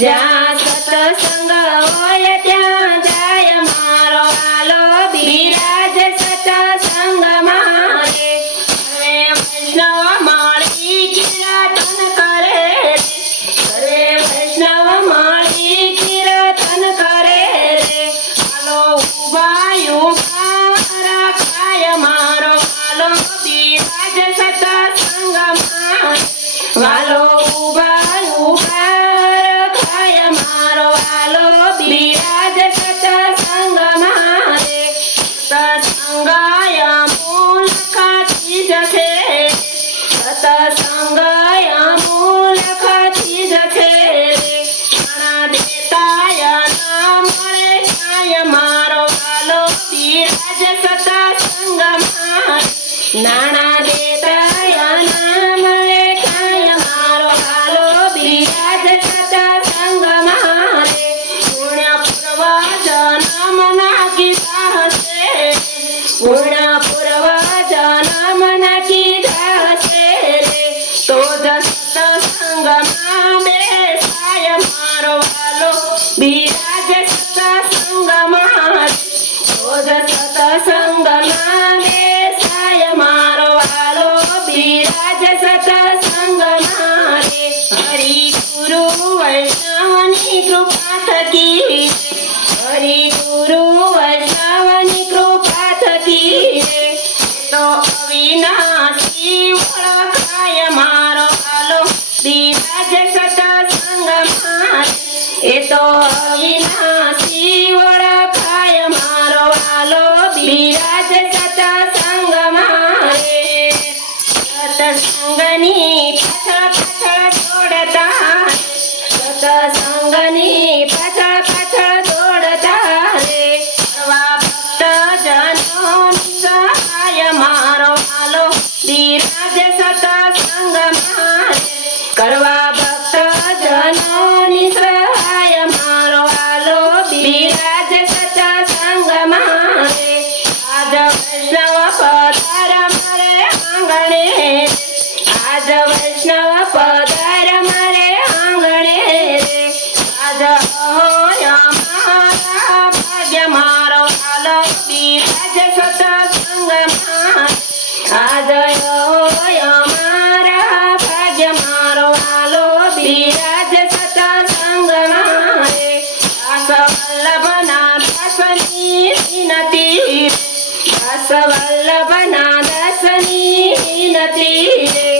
જ્યાં સત્સંગ હોય ત્યાં જાય મારો વાલો બિરાજ સત્સંગમાં રે. સર્વે વૈષ્ણવ મળી કીર્તન કરે રે. સર્વે વૈષ્ણવ મળી કીર્તન કરે રે. વાલો ઉભા ઉભા રખાય મારો વાલો બિરાજ સત્સંગમાં. વાલો ઉભા ઉભા રખાય મારો વાલો બિરાજ સત્સંગમાં રે. સત્સંગાય મુલાકાતી જશે. સત્સંગાય મુલાકાતી જશે રે. નાણા દેતાય ના મળે કાંઈ મારો વાલો બિરાજ સત્સંગમાં. નાણા દેતાય ના મળે કાંઈ મારો વાલો બિરાજ સત્સંગમાં રે. પુણ્ય પૂર્વ જન્મના કીધા હશે. પુણ્ય પૂર્વ જન્મના કીધા હશે રે. તો જ સત્સંગમાં બેસાય મારો વાલો બિરાજ સત્સંગમાં. તો જ સત્સંગમાં બેસાય મારો વાલો બિરાજ સત્સંગમાં રે. હરિ ગુરુ વૈષ્ણવની કૃપા થકી. હરિ ગુરુ વૈષ્ણવની કૃપા થકી રે. તો અવિનાશી ઓળખાય મારો વાલો બિરાજ સત્સંગમાં. એ તો અવિનાશી ઓળખાય મારો વાલો બિરાજ સત્સંગમાં રે. સત્સંગની પાછળ પાછળ દોડતા. સત્સંગની પાછળ પાછળ દોડતા રે. કરવા ભક્તજનોની સહાય મારો વાલો બિરાજ સત્સંગમાં રે. કરવા ભક્તજનોની સહાય મારો વાલો બિરાજ સત્સંગમાં રે. આજ વૈષ્ણવ પધાર મારે આંગણે. આજ વૈષ્ણવ પધાર મારે આંગણે રે. આજ હોય મારા ભાગ્ય મારો વાલો બિરાજ સત્સંગમાં. આજ હોય મારા ભાગ્ય મારો વાલો બિરાજ સત્સંગમાં રે. દાસ વલ્લભના દાસની વિનતી. દાસ વલ્લભના દાસની વિનતી રે.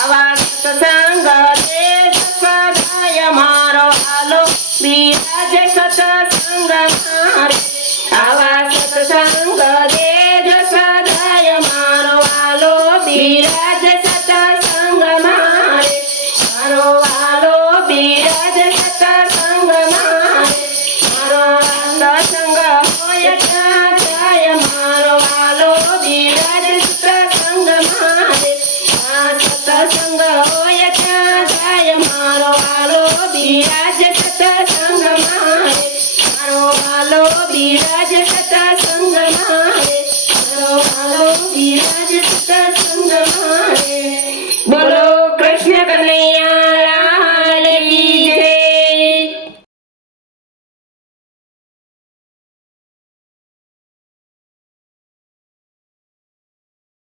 આવા સત્સંગ દેશ સદાય મારો વાલો બિરાજ સત્સંગમાં રે.